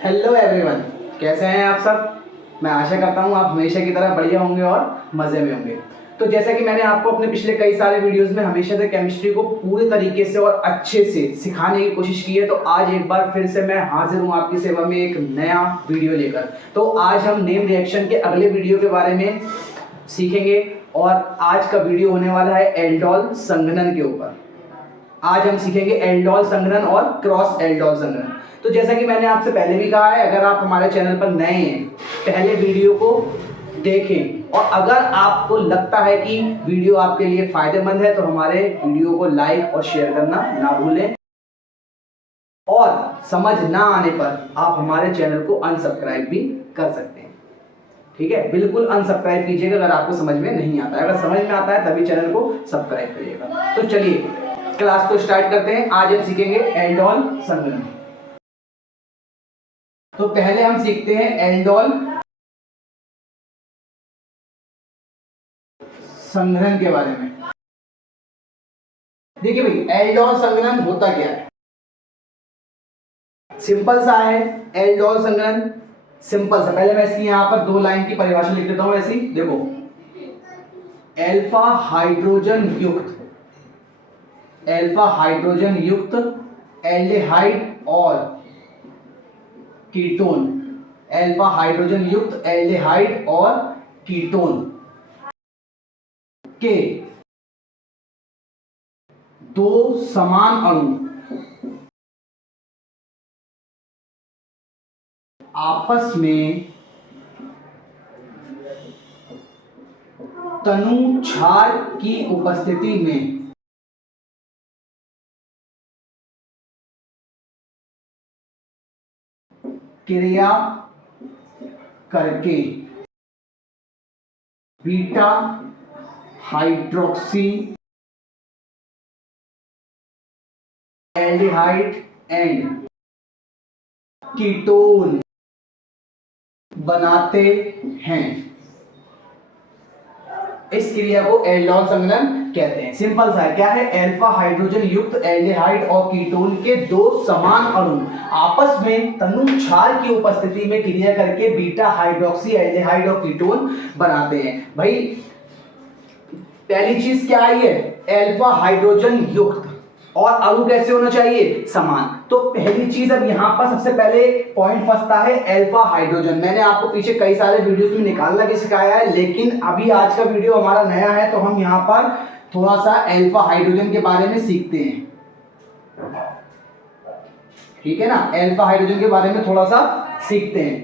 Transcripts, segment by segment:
Hello everyone, कैसे हैं आप सब। मैं आशा करता हूँ आप हमेशा की तरह बढ़िया होंगे और मज़े में होंगे। तो जैसा कि मैंने आपको अपने पिछले कई सारे वीडियोस में हमेशा से केमिस्ट्री को पूरे तरीके से और अच्छे से सिखाने की कोशिश की है, तो आज एक बार फिर से मैं हाजिर हूँ आपकी सेवा में एक नया वीडियो लेकर। तो आज हम नेम रिएक्शन के अगले वीडियो के बारे में सीखेंगे और आज का वीडियो होने वाला है एल्डोल संघनन के ऊपर। आज हम सीखेंगे एल्डोल संघनन और क्रॉस एल्डोल संघनन। तो जैसा कि मैंने आपसे पहले भी कहा है, अगर आप हमारे चैनल पर नए हैं, पहले वीडियो को देखें और अगर आपको लगता है कि वीडियो आपके लिए फायदेमंद है तो हमारे वीडियो को लाइक और शेयर करना ना भूलें। और समझ ना आने पर आप हमारे चैनल को अनसब्सक्राइब भी कर सकते हैं। ठीक है, बिल्कुल अनसब्सक्राइब कीजिएगा अगर आपको समझ में नहीं आता है। अगर समझ में आता है तभी चैनल को सब्सक्राइब करिएगा। तो चलिए क्लास को स्टार्ट करते हैं। आज हम सीखेंगे एल्डोल संघनन। तो पहले हम सीखते हैं एल्डोल संघनन के बारे में। देखिए भाई, एल्डोल संघनन होता क्या है। सिंपल सा है एल्डोल संघनन, सिंपल सा। पहले मैं इसकी यहां पर 2 लाइन की परिभाषा लिख देता हूं। ऐसी देखो, अल्फा हाइड्रोजन युक्त एल्डिहाइड और कीटोन, अल्फा हाइड्रोजन युक्त एल्डिहाइड और कीटोन के 2 समान अणु आपस में तनु क्षार की उपस्थिति में क्रिया करके beta hydroxy aldehyde and ketone बनाते हैं। इस क्रिया को एल्डोल संघनन कहते हैं। सिंपल सा है, क्या है, अल्फा हाइड्रोजन युक्त एल्डिहाइड और कीटोन के 2 समान अणु आपस में तनु क्षार की उपस्थिति में क्रिया करके बीटा हाइड्रोक्सी एल्डिहाइड और कीटोन बनाते हैं। भाई पहली चीज क्या आई है, अल्फा हाइड्रोजन युक्त, और अणु कैसे होना चाहिए, समान। तो पहली चीज अब यहां पर सबसे पहले पॉइंट फंसता है अल्फा हाइड्रोजन। मैंने आपको पीछे कई सारे वीडियोस में निकालना भी सिखाया है, लेकिन अभी आज का वीडियो हमारा नया है तो हम यहां पर थोड़ा सा अल्फा हाइड्रोजन के बारे में सीखते हैं। ठीक है ना, अल्फा हाइड्रोजन के बारे में थोड़ा सा सीखते हैं।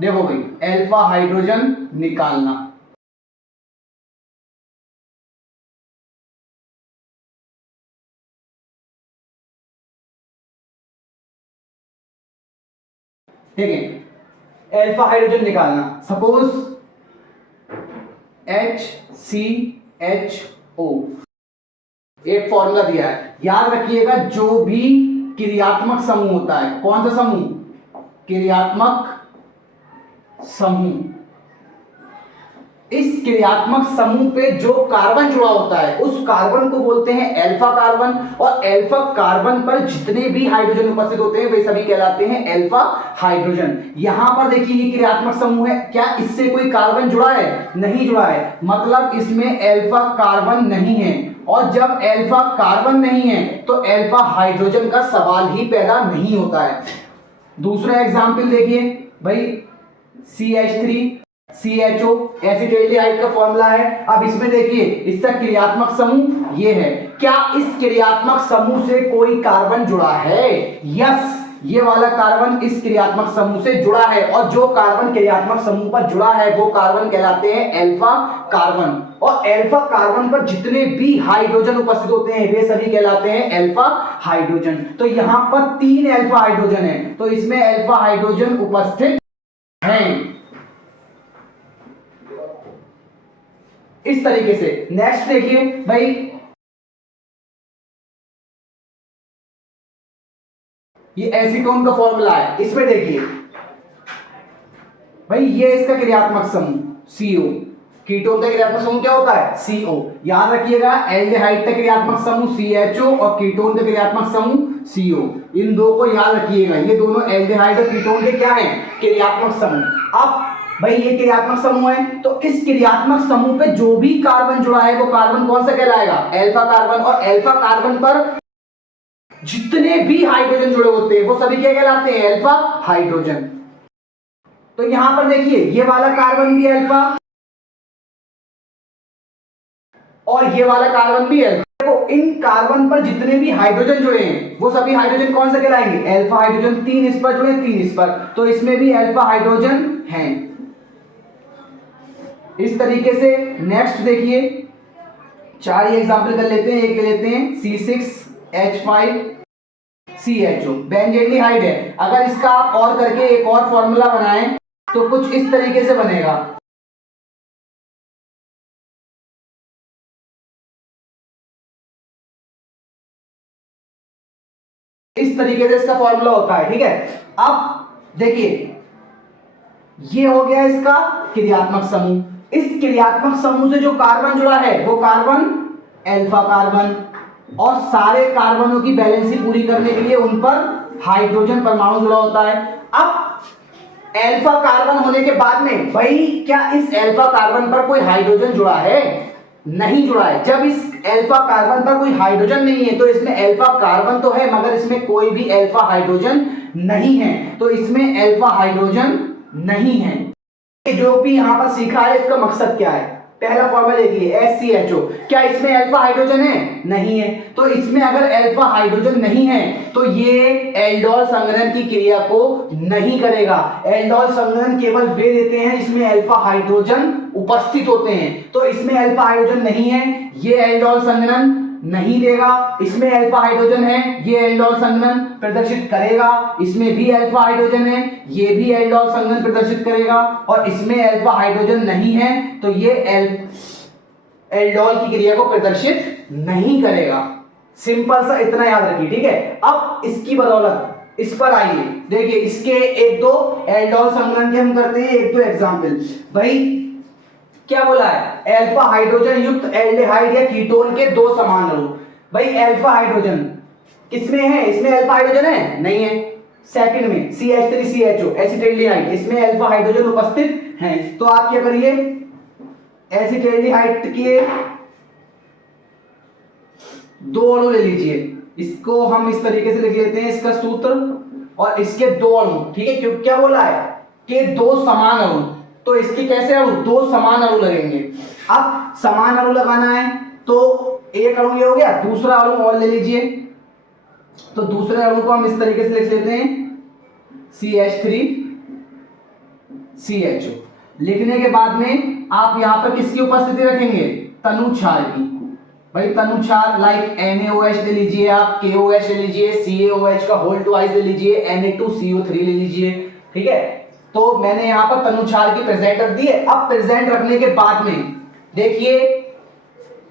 देखो भाई, अल्फा हाइड्रोजन निकालना, ठीक है, अल्फा हाइड्रोजन निकालना। सपोज HCHO, एक फॉर्मूला दिया है, याद रखिएगा। जो भी क्रियात्मक समूह होता है, कौन सा समूह, क्रियात्मक समूह, इस क्रियात्मक समूह पे जो कार्बन जुड़ा होता है उस कार्बन को बोलते हैं अल्फा कार्बन, और अल्फा कार्बन पर जितने भी हाइड्रोजन उपस्थित होते हैं वे सभी कहलाते हैं अल्फा हाइड्रोजन। यहां पर देखिए ये क्रियात्मक समूह है, क्या इससे कोई कार्बन जुड़ा है, नहीं जुड़ा है, मतलब इसमें अल्फा कार्बन नहीं है। और जब अल्फा कार्बन नहीं है तो अल्फा हाइड्रोजन का सवाल ही पैदा नहीं होता है। दूसरा एग्जाम्पल देखिए भाई, CH3 CHO एसिटाल्डिहाइड का फॉर्मूला है। अब इसमें देखिए इसका क्रियात्मक समूह ये है, क्या इस क्रियात्मक समूह से कोई कार्बन जुड़ा है, यस, ये वाला कार्बन इस क्रियात्मक समूह से जुड़ा है, और जो कार्बन क्रियात्मक समूह पर जुड़ा है वो कार्बन कहलाते हैं अल्फा कार्बन, और अल्फा कार्बन पर जितने भी हाइड्रोजन उपस्थित होते हैं वे सभी कहलाते हैं अल्फा हाइड्रोजन। तो यहां पर 3 अल्फा हाइड्रोजन है, तो इसमें अल्फा हाइड्रोजन उपस्थित हैं। इस तरीके से। नेक्स्ट देखिए भाई, ये एसीटोन का फॉर्मूला है, इसमें देखिए भाई ये इसका क्रियात्मक समूह CO, कीटोन का क्रियात्मक समूह क्या होता है, CO। याद रखिएगा, एल्डिहाइड का क्रियात्मक समूह CHO और कीटोन का क्रियात्मक समूह CO। इन दो को याद रखिएगा, ये दोनों एल्डिहाइड और कीटोन के क्या हैं, क्रियात्मक समूह। अब भाई ये क्रियात्मक समूह है, तो इस क्रियात्मक समूह पे जो भी कार्बन जुड़ा है वो कार्बन कौन सा कहलाएगा, अल्फा कार्बन। और अल्फा कार्बन पर जितने भी हाइड्रोजन जुड़े होते हैं वो सभी क्या कहलाते हैं, अल्फा हाइड्रोजन। तो यहां पर देखिए ये वाला कार्बन भी अल्फा और ये वाला कार्बन भी अल्फा। देखो इन कार्बन पर जितने भी हाइड्रोजन जुड़े हैं वो सभी हाइड्रोजन कौन से कहलाएंगे, अल्फा हाइड्रोजन। 3 इस पर जुड़े, 3 इस पर, तो इसमें भी अल्फा हाइड्रोजन हैं। इस तरीके से नेक्स्ट देखिए 4 ही एग्जांपल कर लेते हैं। एक ले लेते हैं C6H5CHO, बेंजेल्डिहाइड है। अगर इसका आप और करके एक और फॉर्मूला बनाएं तो कुछ इस तरीके से बनेगा। इस तरीके से इसका फॉर्मूला होता है, ठीक है। अब देखिए ये हो गया इसका क्रियात्मक समूह। इस क्रियात्मक समूह से जो कार्बन जुड़ा है वो कार्बन अल्फा कार्बन, और सारे कार्बनों की बैलेंसी पूरी करने के लिए उन पर हाइड्रोजन परमाणु जुड़ा होता है। अब अल्फा कार्बन होने के बाद में भाई क्या इस अल्फा कार्बन पर कोई हाइड्रोजन जुड़ा है, नहीं जुड़ा है। जब इस अल्फा कार्बन पर कोई हाइड्रोजन नहीं है तो इसमें अल्फा कार्बन तो है मगर इसमें कोई भी अल्फा हाइड्रोजन नहीं है, तो इसमें अल्फा हाइड्रोजन नहीं है। जो भी यहां पर सीखा है इसका मकसद क्या है, पहला फॉर्मूला देखिए SCHO, क्या इसमें अल्फा हाइड्रोजन है, नहीं है। तो इसमें अगर अल्फा हाइड्रोजन नहीं है तो ये एल्डोल संघनन की क्रिया को नहीं करेगा। एल्डोल संघनन केवल वे देते हैं इसमें अल्फा हाइड्रोजन उपस्थित होते हैं। तो इसमें अल्फा हाइड्रोजन नहीं है, ये एल्डोल संघनन नहीं देगा। इसमें अल्फा हाइड्रोजन है, ये एल्डोल संघनन प्रदर्शित करेगा। इसमें भी अल्फा हाइड्रोजन है, ये भी एल्डोल संघनन प्रदर्शित करेगा। और इसमें अल्फा हाइड्रोजन नहीं है तो ये एल्डोल की क्रिया को प्रदर्शित नहीं करेगा। सिंपल सा इतना याद रखिए, ठीक है। अब इसकी बदौलत इस पर आइए, देखिए इसके एक दो एल्डोल संघनन के हम करते हैं एक दो एग्जाम्पल। भाई क्या बोला है, अल्फा हाइड्रोजन युक्त एल्डिहाइड या कीटोन के दो समान अणु। भाई अल्फा हाइड्रोजन किसमें है, इसमें अल्फा हाइड्रोजन है, नहीं है। सेकंड में CH3CHO एसिटाल्डिहाइड, इसमें अल्फा हाइड्रोजन उपस्थित है। तो आप क्या करिए, एसिटाल्डिहाइड के दो अणु ले लीजिए, इसको हम इस तरीके से लिख लेते हैं इसका सूत्र, और इसके दो अणु, ठीक है। क्यों क्या बोला है कि दो समान अणु, तो इसके कैसे अणु, दो समान अणु लगेंगे। अब समान अणु लगाना है तो एक अणु ये हो गया, दूसरा अणु और ले लीजिए। तो दूसरे अणु को हम इस तरीके से लिख लेते हैं CH3CHO। लिखने के बाद में आप यहां पर किसकी उपस्थिति रखेंगे, तनु क्षार की। भाई तनु क्षार लाइक NaOH ले लीजिए, आप KOH ले लीजिए, CaOH का होल ट्वाइस ले लीजिए, Na2CO3 ले लीजिए, ठीक है। तो मैंने यहां पर तनु क्षार की प्रेजेंट रख दी है। अब प्रेजेंट रखने के बाद में देखिए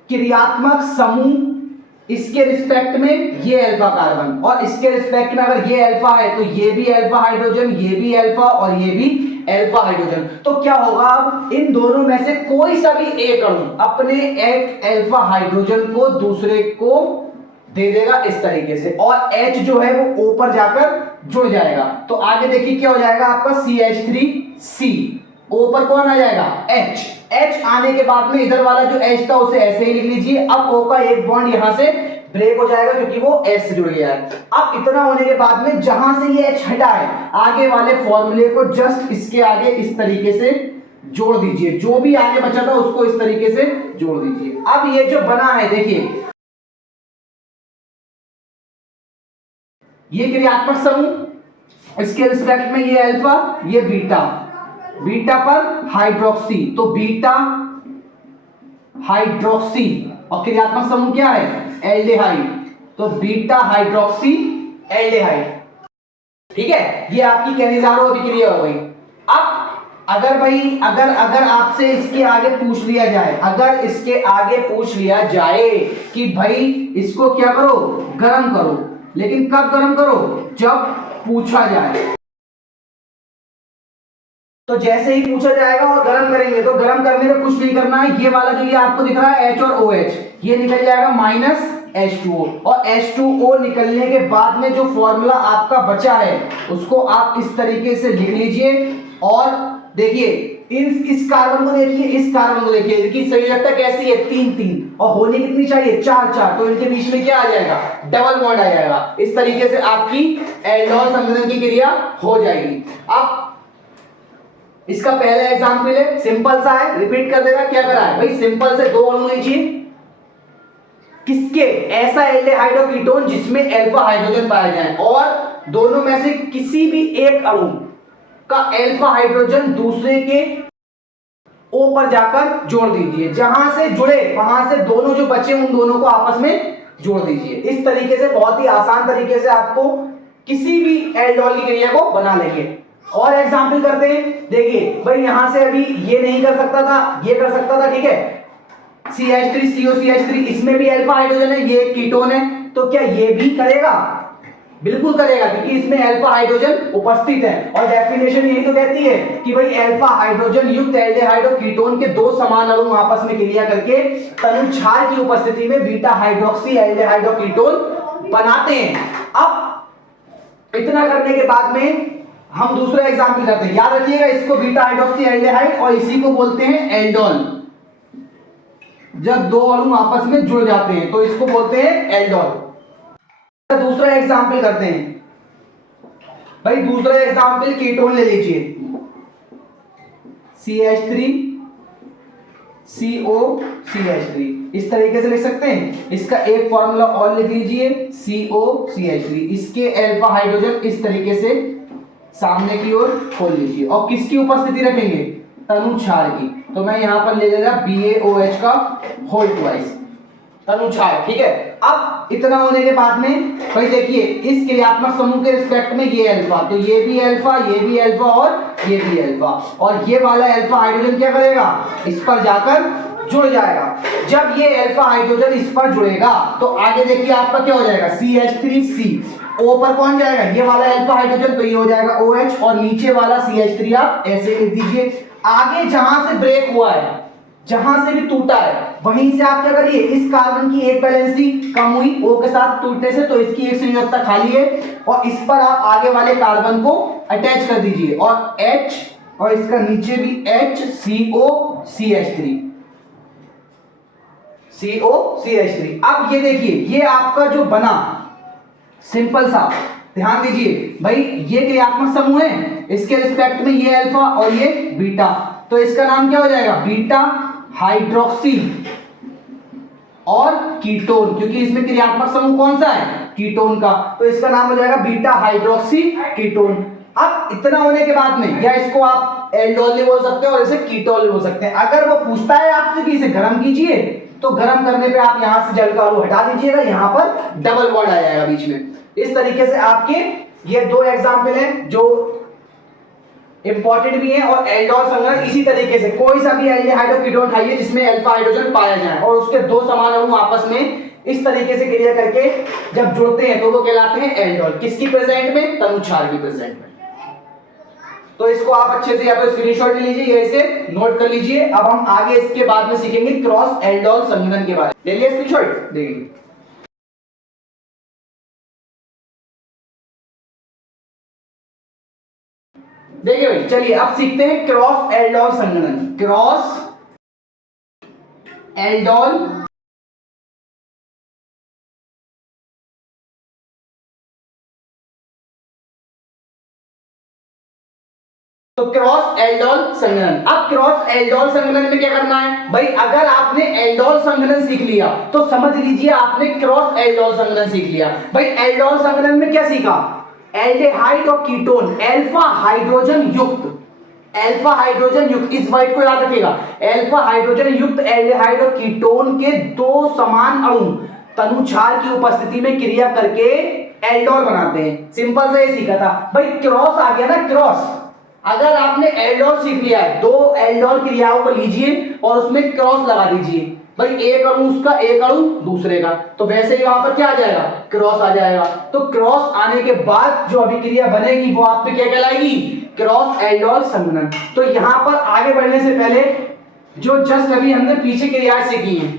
क्रियात्मक समूह, इसके रिस्पेक्ट में ये अल्फा कार्बन, और इसके रिस्पेक्ट में अगर ये अल्फा है तो ये भी अल्फा हाइड्रोजन, ये भी अल्फा और ये भी अल्फा हाइड्रोजन। तो क्या होगा, अब इन दोनों में से कोई सा भी एक अणु अपने एक अल्फा हाइड्रोजन को दूसरे को दे देगा इस तरीके से, और H जो है वो O पर जाकर जुड़ जाएगा। तो आगे देखिए क्या हो जाएगा आपका CH3C, O पर कौन आ जाएगा, H आने के बाद में इधर वाला जो H था उसे ऐसे ही लिख लीजिए। अब O का एक बॉन्ड यहां से ब्रेक हो जाएगा क्योंकि वो S से जुड़ गया है। अब इतना होने के बाद में जहां से ये H हटा है, आगे वाले फॉर्मूले को जस्ट इसके आगे इस तरीके से जोड़ दीजिए, जो भी आगे बचा था उसको इस तरीके से जोड़ दीजिए। अब ये जो बना है देखिए, ये क्रियात्मक समूह, इसके रिस्पेक्ट में ये अल्फा, ये बीटा, बीटा पर हाइड्रोक्सी, तो बीटा हाइड्रोक्सी, और क्रियात्मक समूह क्या है, एल्डिहाइड, तो बीटा हाइड्रोक्सी एल्डिहाइड, ठीक है। ये आपकी कैनिजारो अभिक्रिया हो गई। अब अगर आपसे इसके आगे पूछ लिया जाए, अगर इसके आगे पूछ लिया जाए कि भाई इसको क्या करो, गर्म करो, लेकिन कब गर्म करो, जब पूछा जाए। तो जैसे ही पूछा जाएगा और गर्म करेंगे, तो गर्म करने में कुछ नहीं करना है। ये वाला जो ये आपको दिख रहा है H और OH, ये निकल जाएगा माइनस, H2O, और H2O निकलने के बाद में जो फॉर्मूला आपका बचा है उसको आप इस तरीके से लिख लीजिए। और देखिए इस कार्बन को देखिए, इस कार्बन को देखिए, इनकी संयोजकता कैसी है 3-3, और होनी कितनी चाहिए 4-4, तो इनके बीच में क्या आ जाएगा डबल बॉन्ड आ जाएगा। इस तरीके से आपकी एल्डोल संघनन की क्रिया हो जाएगी। अब इसका पहला एग्जांपल है, सिंपल सा है, रिपीट कर देगा। क्या करा है भाई, सिंपल से दो अणु लीजिए, किसके, ऐसा एल्डिहाइड और कीटोन जिसमें अल्फा हाइड्रोजन पाया जाए, और दोनों में से किसी भी एक अणु का अल्फा हाइड्रोजन दूसरे के O पर जाकर जोड़ दीजिए, जहां से जुड़े वहां से दोनों जो बचे उन दोनों को आपस में जोड़ दीजिए। इस तरीके से बहुत ही आसान तरीके से आपको किसी भी एल्डोल की क्रिया को बना लेंगे। और एग्जांपल करते हैं, देखिए भाई यहां से अभी ये नहीं कर सकता था, ये कर सकता था, ठीक है, CH3 COCH3, इसमें भी अल्फा हाइड्रोजन है, ये कीटोन है, तो क्या ये भी करेगा, बिल्कुल करेगा, क्योंकि इसमें अल्फा हाइड्रोजन उपस्थित है। और डेफिनेशन यही तो कहती है कि भाई अल्फा हाइड्रोजन युक्त एल्डिहाइड और कीटोन के दो समान अणु आपस में क्रिया करके तनु क्षार की उपस्थिति में बीटा हाइड्रोक्सी एल्डिहाइड और कीटोन बनाते हैं। अब इतना करने के बाद में हम दूसरा एग्जांपल करते हैं, याद रखिएगा इसको बीटा हाइड्रोक्सी एल्डिहाइड, और इसी को बोलते हैं एल्डोल। जब दो अणु आपस में जुड़ जाते हैं तो इसको बोलते हैं एल्डोल। दूसरा एग्जांपल करते हैं भाई, दूसरा एग्जांपल कीटोन ले लीजिए, CH3 COCH3, इस तरीके से लिख सकते हैं। इसका एक फॉर्मूला और लिख लीजिए COCH3, इसके अल्फा हाइड्रोजन इस तरीके से सामने की ओर खोल लीजिए, और किसकी उपस्थिति रखेंगे, तनु क्षार की, तो मैं यहां पर ले लेगा BaOH का होल ट्वाइस तनु क्षार, ठीक है। अब इतना होने के बाद में भाई देखिए इस क्रियात्मक समूह के रिस्पेक्ट में ये अल्फा, तो ये भी अल्फा, ये भी अल्फा और ये भी अल्फा, और ये वाला अल्फा हाइड्रोजन क्या करेगा, इस पर जाकर जुड़ जाएगा। जब ये अल्फा हाइड्रोजन इस पर जुड़ेगा तो आगे देखिए आपका क्या हो जाएगा, CH3C, O पर कौन जाएगा, ये वाला अल्फा हाइड्रोजन, तो ये हो जाएगा OH, और नीचे वाला CH3 आप ऐसे लिख दीजिए। आगे जहां से ब्रेक हुआ है, जहां से भी टूटा है, वहीं से आप क्या करिए, इस कार्बन की एक वैलेंसी कम हुई O के साथ टूटने से, तो इसकी एक संयोजकता खाली है, और इस पर आप आगे वाले कार्बन को अटैच कर दीजिए, और H, और इसका नीचे भी H, COCH3 COCH3। अब ये देखिए ये आपका जो बना सिंपल सा, ध्यान दीजिए भाई ये क्रियात्मक समूह है, इसके रिस्पेक्ट में ये अल्फा और ये बीटा, तो इसका नाम क्या हो जाएगा, बीटा हाइड्रोक्सी और कीटोन, क्योंकि इसमें क्रियात्मक समूह कौन सा है, कीटोन का, तो इसका नाम हो जाएगा बीटा हाइड्रोक्सी कीटोन। अब इतना होने के बाद में, या इसको आप एल्डोल भी बोल सकते हैं और इसे कीटोल भी बोल सकते हैं। अगर वो पूछता है आपसे कि इसे गर्म कीजिए, तो गर्म करने पे आप यहां से जल का अणु हटा दीजिएगा, यहां पर डबल बॉन्ड आ जाएगा बीच में। इस तरीके से आपके ये दो एग्जाम्पल हैं जो इंपॉर्टेंट भी है, और एल्डोल संघनन इसी तरीके से कोई सा भी एल्डिहाइड और कीटोन उठाइए जिसमें अल्फा हाइड्रोजन पाया जाए, और उसके दो समान अणु आपस में इस तरीके से क्रिया करके जब जुड़ते हैं तो वो कहलाते हैं एल्डोल। किसकी प्रेजेंट में, तनु क्षार की प्रेजेंट में। तो इसको आप अच्छे से या तो स्क्रीनशॉट ले लीजिए या इसे नोट कर लीजिए। अब हम आगे इसके बाद में सीखेंगे क्रॉस एल्डोल संघनन के बारे में। ले लिया स्क्रीनशॉट, देखिए देखिए भाई, चलिए अब सीखते हैं क्रॉस एल्डोल संघनन। क्रॉस एल्डोल तो क्रॉस एल्डोल संघनन। अब क्रॉस एल्डोल संघनन में क्या करना है भाई, अगर आपने एल्डोल संघनन सीख लिया तो समझ लीजिए आपने क्रॉस एल्डोल संघनन सीख लिया। भाई एल्डोल संघनन में क्या सीखा, एल्डिहाइड और कीटोन अल्फा हाइड्रोजन युक्त, अल्फा हाइड्रोजन युक्त, इस वर्ड को याद रखिएगा, अल्फा हाइड्रोजन युक्त एल्डिहाइड और कीटोन के दो समान अणु तनु क्षार की उपस्थिति में क्रिया करके एल्डोल बनाते हैं। सिंपल से ये सीखा था भाई। क्रॉस आ गया ना, क्रॉस, अगर आपने एल्डोल सीख लिया है, दो एल्डोल क्रियाओं को लीजिए और उसमें क्रॉस लगा दीजिए भाई, एक अणु उसका एक अणु दूसरे का, तो वैसे ही वहां पर क्या आ जाएगा, क्रॉस आ जाएगा। तो क्रॉस आने के बाद जो अभिक्रिया बनेगी वो आप पे क्या कहलाएगी, क्रॉस एल्डोल संघनन। तो यहां पर आगे बढ़ने से पहले जो जस्ट अभी हमने पीछे क्रियाएं सीखी हैं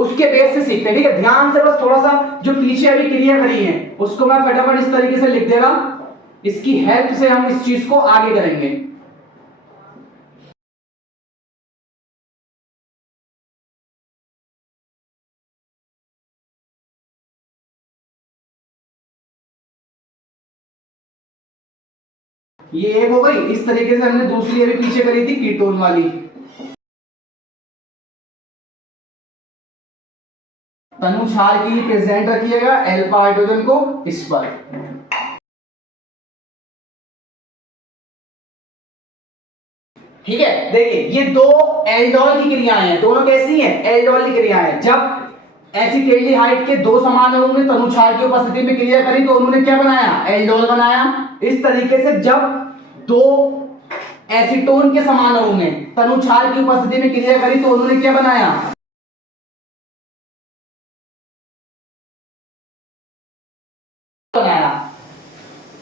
उसके बेस से सीखते हैं। ठीक है, ध्यान से बस थोड़ा सा जो पीछे अभी क्रिया करी है उसको मैं फटाफट इस तरीके से लिख देगा, इसकी हेल्प से हम इस चीज को आगे करेंगे। ये एक हो गई। इस तरीके से हमने दूसरी अभी पीछे करी थी कीटोन वाली। तनु क्षार की प्रेजेंट रखिएगा अल्फा हाइड्रोजन को इस पर। ठीक है, देखिए ये दो एल्डोल की क्रियाएं हैं, दोनों कैसी हैं? एल्डोल की क्रियाएं। जब एसिटिल्डिहाइड के दो समान अणुओं ने तनु क्षार की उपस्थिति में क्रिया करी तो उन्होंने क्या बनाया? एल्डोल बनाया। इस तरीके से जब दो एसीटोन के समान अणु ने तनु क्षार की उपस्थिति में क्रिया करी तो उन्होंने क्या बनाया? बनाया,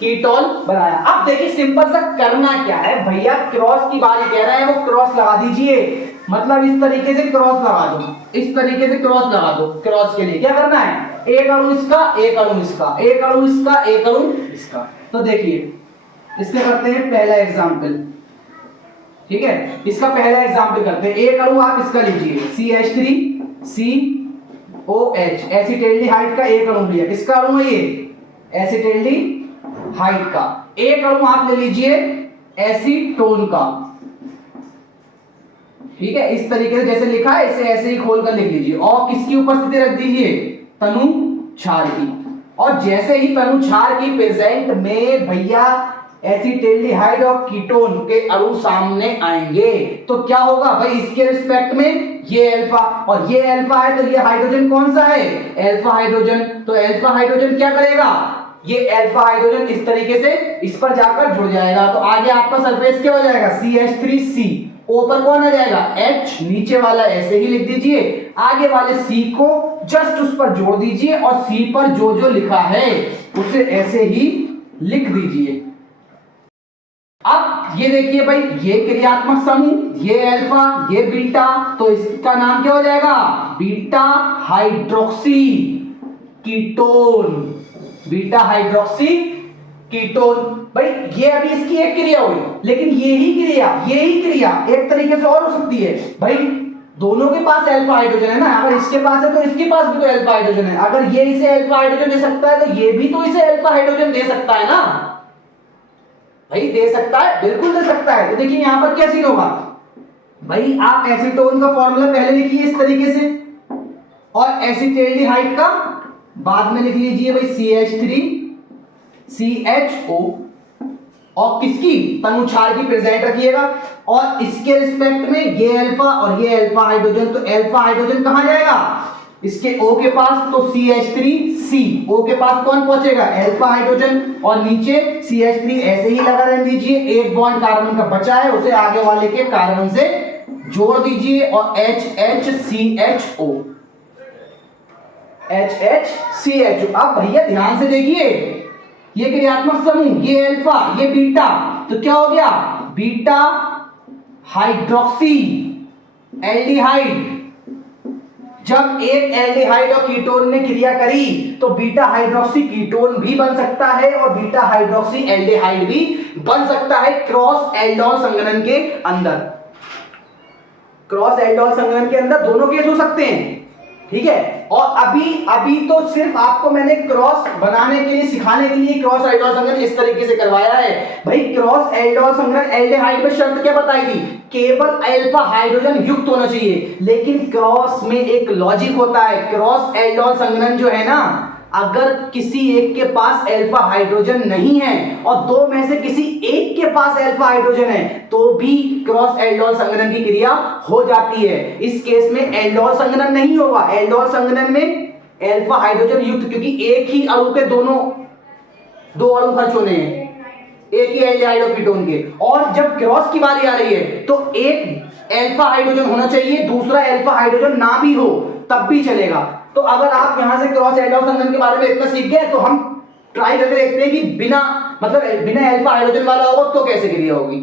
कीटोन बनाया। अब देखिए सिंपल सा करना क्या है भैया, क्रॉस की बारी कह रहे हैं, वो क्रॉस लगा दीजिए। मतलब इस तरीके से क्रॉस लगा दो, इस तरीके से क्रॉस लगा दो। क्रॉस के लिए क्या करना है? एक अणु इसका, एक अणु इसका, एक अणु इसका, एक अणु इसका। तो देखिए इससे करते हैं पहला एग्जांपल। ठीक है, इसका पहला एग्जांपल करते हैं। एक अणु आप इसका लीजिए CH3COH, एसिटिल्डिहाइड का एक अणु लिया। किसका अणु है ये? एसिटिल्डिहाइड का। एक अणु आप ले लीजिए एसीटोन का। ठीक है, इस तरीके से जैसे लिखा है इसे ऐसे ही खोलकर लिख लीजिए और किसकी उपस्थिति रख दीजिए? तनु क्षार की। और जैसे ही तनु क्षार की प्रेजेंट में भैया एसिटिल्डिहाइड और कीटोन के अणु सामने आएंगे तो क्या होगा भाई? इसके रिस्पेक्ट में ये अल्फा, और ये अल्फा है तो ये हाइड्रोजन कौन सा है? Alpha hydrogen. तो अल्फा हाइड्रोजन क्या करेगा? ये अल्फा हाइड्रोजन इस तरीके से इस पर जाकर जुड़ जाएगा। तो आगे आपका सरफेस क्या हो जाएगा? CH3C। O पर कौन आ जाएगा? H। नीचे वाला ऐसे ही लिख दीजिए, आगे वाले C को जस्ट उस पर जोड़ दीजिए और C पर जो जो लिखा है उसे ऐसे ही लिख दीजिए। अब ये देखिए भाई, ये क्रियात्मक समूह, ये अल्फा, ये बीटा, तो इसका नाम क्या हो जाएगा? Beta hydroxy ketone. Beta hydroxy ketone. भाई ये अभी इसकी एक क्रिया हुई, लेकिन यही क्रिया एक तरीके से और हो सकती है। भाई दोनों के पास अल्फा हाइड्रोजन है ना, अगर इसके पास है तो इसके पास भी तो अल्फा हाइड्रोजन है। अगर ये इसे अल्फा हाइड्रोजन दे सकता है तो ये भी तो इसे अल्फा हाइड्रोजन दे सकता है ना भाई? दे सकता है, बिल्कुल दे सकता है। तो देखिए यहां पर क्या सीन होगा भाई, आप एसीटोन का फॉर्मूला पहले लिखिए इस तरीके से और एसिटिल्डिहाइड का बाद में लिख लीजिए भाई CH3CHO, और किसकी? तनु क्षार की प्रेजेंट रखिएगा और इसके रिस्पेक्ट में ये अल्फा और ये अल्फा हाइड्रोजन। तो अल्फा हाइड्रोजन कहां जाएगा? इसके O के पास, तो CH3C। O के पास कौन पहुंचेगा? Alpha hydrogen. और नीचे CH3 ऐसे ही लगा रहने दीजिए, एक बॉन्ड कार्बन का बचा है उसे आगे वाले के कार्बन से जोड़ दीजिए और HHCHO। HHCHO। अब भैया ध्यान से देखिए, ये क्रियात्मक समूह, ये अल्फा, ये बीटा, तो क्या हो गया? Beta hydroxy aldehyde. जब एक एल्डिहाइड और कीटोन ने क्रिया करी तो बीटा हाइड्रोक्सी कीटोन भी बन सकता है और बीटा हाइड्रोक्सी एल्डिहाइड भी बन सकता है क्रॉस एल्डोल संघनन के अंदर। क्रॉस एल्डोल संघनन के अंदर दोनों केस हो सकते हैं। ठीक है, और अभी तो सिर्फ आपको मैंने क्रॉस बनाने के लिए, सिखाने के लिए क्रॉस एल्डोल संघनन इस तरीके से करवाया है। भाई क्रॉस एल्डोल संघनन एल्डिहाइड में शर्त क्या बताई थी? केवल अल्फा हाइड्रोजन युक्त होना चाहिए। लेकिन क्रॉस में एक लॉजिक होता है, क्रॉस एल्डोल संघनन जो है ना, अगर किसी एक के पास अल्फा हाइड्रोजन नहीं है और दो में से किसी एक के पास अल्फा हाइड्रोजन है तो भी क्रॉस एल्डोल संघनन की क्रिया हो जाती है। इस केस में एल्डोल संघनन नहीं होगा। एल्डोल संघनन में अल्फा हाइड्रोजन युक्त, क्योंकि एक ही अणु के दो अणु खर्च होने हैं, एक ही एल्डिहाइड और कीटोन के। और जब क्रॉस की बारी आ रही है तो एक अल्फा हाइड्रोजन होना चाहिए, दूसरा अल्फा हाइड्रोजन ना भी हो तब भी चलेगा। तो अगर आप यहां से क्रॉस एल्डोल संघनन के बारे में इतना सीख गए तो हम ट्राई करके देखते हैं कि बिना अल्फा हाइड्रोजन वाला होगा तो कैसे क्रिया होगी।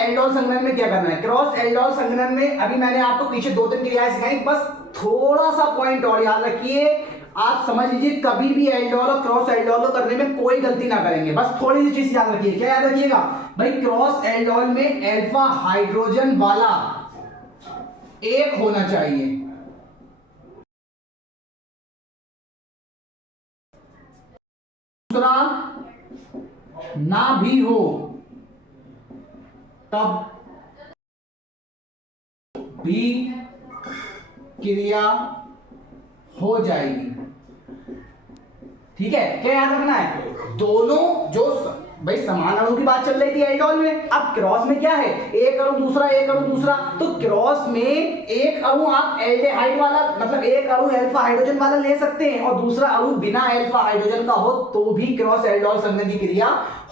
एल्डोल संघनन में क्या करना है? क्रॉस एल्डोल संघनन में अभी मैंने आपको पीछे 2-3 क्रियाएं सिखाई, बस थोड़ा सा पॉइंट और याद रखिए, आप समझ लीजिए कभी भी एल्डोल और क्रॉस एल्डोल करने में कोई गलती ना करेंगे, बस थोड़ी सी चीज याद रखिए। क्या याद रखिएगा भाई? क्रॉस एल्डोल में अल्फा हाइड्रोजन वाला एक होना चाहिए, दूसरा ना भी हो, तब भी क्रिया हो जाएगी। ठीक है, क्या याद रखना है? दोनों जो भाई समान अणु की बात चल रही थी एल्डोल में, अब क्रॉस में क्या है? एक अणु दूसरा, एक अणु दूसरा, तो क्रॉस में एक अणु आप एल्डिहाइड वाला, मतलब एक अणु अल्फा हाइड्रोजन वाला ले सकते हैं और दूसरा अणु बिना अल्फा हाइड्रोजन का हो तो भी क्रॉस एल्डोल संघनन की क्रिया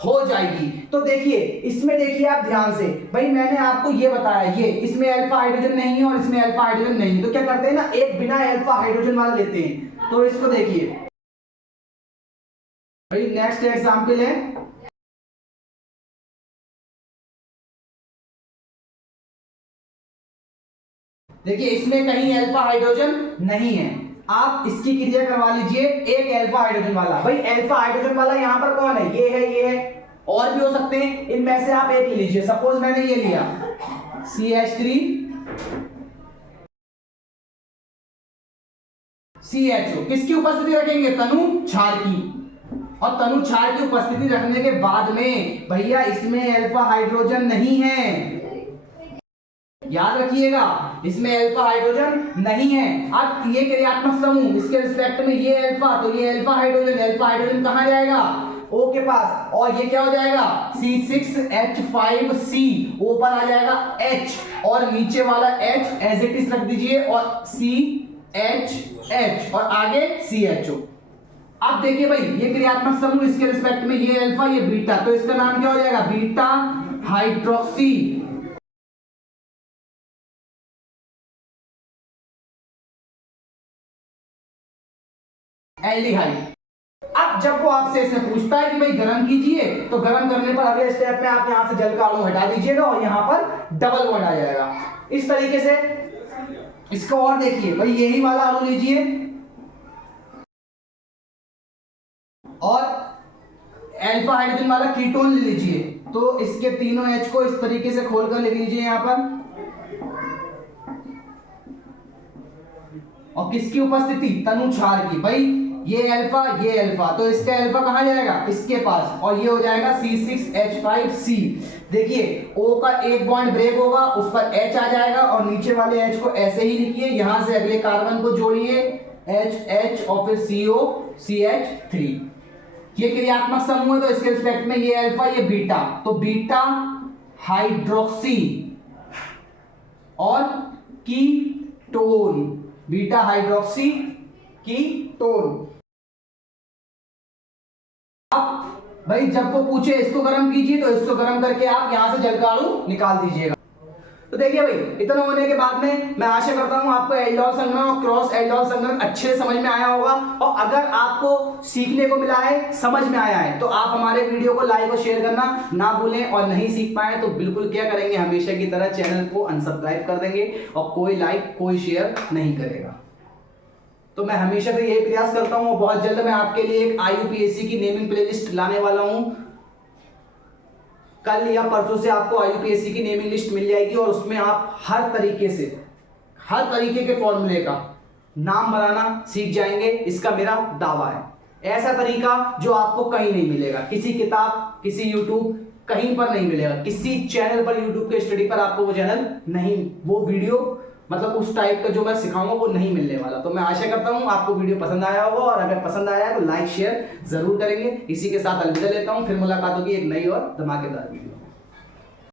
हो जाएगी। तो देखिए इसमें, देखिए आप ध्यान से, भाई मैंने आपको ये बताया, ये इसमें अल्फा हाइड्रोजन नहीं है और इसमें अल्फा हाइड्रोजन नहीं है, तो क्या करते हैं ना, एक बिना अल्फा हाइड्रोजन वाला लेते हैं। तो इसको देखिए भाई, नेक्स्ट एग्जांपल है, देखिए इसमें कहीं अल्फा हाइड्रोजन नहीं है, आप इसकी क्रिया करवा लीजिए एक अल्फा हाइड्रोजन वाला। भाई अल्फा हाइड्रोजन वाला यहां पर कौन है? ये है, ये है, और भी हो सकते हैं, इनमें से आप एक ले लीजिए। सपोज मैंने ये लिया CH3 CHO, किसकी उपस्थिति रखेंगे? तनु क्षार की, और तनु क्षार की उपस्थिति रखने के बाद में भैया इसमें अल्फा हाइड्रोजन नहीं है, याद रखिएगा इसमें अल्फा हाइड्रोजन नहीं है। अब ये क्रियात्मक समूह, इसके रिस्पेक्ट में ये अल्फा, तो ये अल्फा हाइड्रोजन कहां जाएगा? O के पास, और ये क्या हो जाएगा? C6H5C, ऊपर आ जाएगा H और नीचे वाला H एज इट इज रख दीजिए, और CHH और आगे CHO। अब देखिए भाई ये क्रियात्मक समूह, इसके रिस्पेक्ट में ये अल्फा, ये बीटा, तो इसका नाम क्या हो जाएगा? Beta hydroxy aldehyde. अब जब वो आपसे ऐसे पूछता है कि भाई गर्म कीजिए, तो गर्म करने पर अगले स्टेप में आप यहां से जल का अणु हटा दीजिएगा और यहां पर डबल बॉन्ड आ जाएगा। इस तरीके से इसको और देखिए भाई, यही वाला अणु लीजिए और अल्फा हाइड्रोजन वाला कीटोन ले लीजिए, तो इसके तीनों H को इस तरीके से खोलकर लिख लीजिए यहां पर, और किसकी उपस्थिति? तनु क्षार की। भाई ये अल्फा, तो इसका अल्फा कहां जाएगा? इसके पास, और ये हो जाएगा C6H5C। देखिए O का एक बॉन्ड ब्रेक होगा, उस पर H आ जाएगा, और नीचे वाले H को ऐसे ही लिखिए, यहां से अगले कार्बन को जोड़िए H और फिर CO CH3। ये क्रियात्मक समूह है, तो इसके रिस्पेक्ट में ये अल्फा, ये बीटा, तो बीटा हाइड्रोक्सी और कीटोन, बीटा हाइड्रोक्सी कीटोन। भाई जब वो पूछे इसको गर्म कीजिए, तो इसको गर्म करके आप यहां से जल का अणु निकाल दीजिएगा। तो देखिए भाई इतना होने के बाद में मैं आशा करता हूं आपको एल्डोल संघनन और क्रॉस एल्डोल संघनन अच्छे समझ में आया होगा, और अगर आपको सीखने को मिला है, समझ में आया है, तो आप हमारे वीडियो को लाइक और शेयर करना ना भूलें, और नहीं सीख पाए तो बिल्कुल क्या करेंगे, हमेशा की तरह चैनल को अनसब्सक्राइब कर देंगे, और कोई लाइक कोई शेयर नहीं करेगा। तो मैं हमेशा से यही प्रयास करता हूं, और बहुत जल्द मैं आपके लिए एक IUPAC की नेमिंग प्लेलिस्ट लाने वाला हूं। कल या परसों से आपको IUPAC की नेमिंग लिस्ट मिल जाएगी, और उसमें आप हर तरीके के फॉर्मूले का नाम बनाना सीख जाएंगे, इसका मेरा दावा है। ऐसा तरीका जो आपको कहीं नहीं मिलेगा, किसी किताब, किसी YouTube, कहीं पर नहीं मिलेगा, किसी चैनल पर, YouTube के स्टडी पर आपको वो चैनल नहीं, वो वीडियो मतलब उस टाइप का जो मैं सिखाऊंगा वो नहीं मिलने वाला। तो मैं आशा करता हूं आपको वीडियो पसंद आया होगा, और अगर पसंद आया है तो लाइक शेयर जरूर करेंगे। इसी के साथ अलविदा लेता हूं, फिर मुलाकात होगी एक नई और धमाकेदार वीडियो।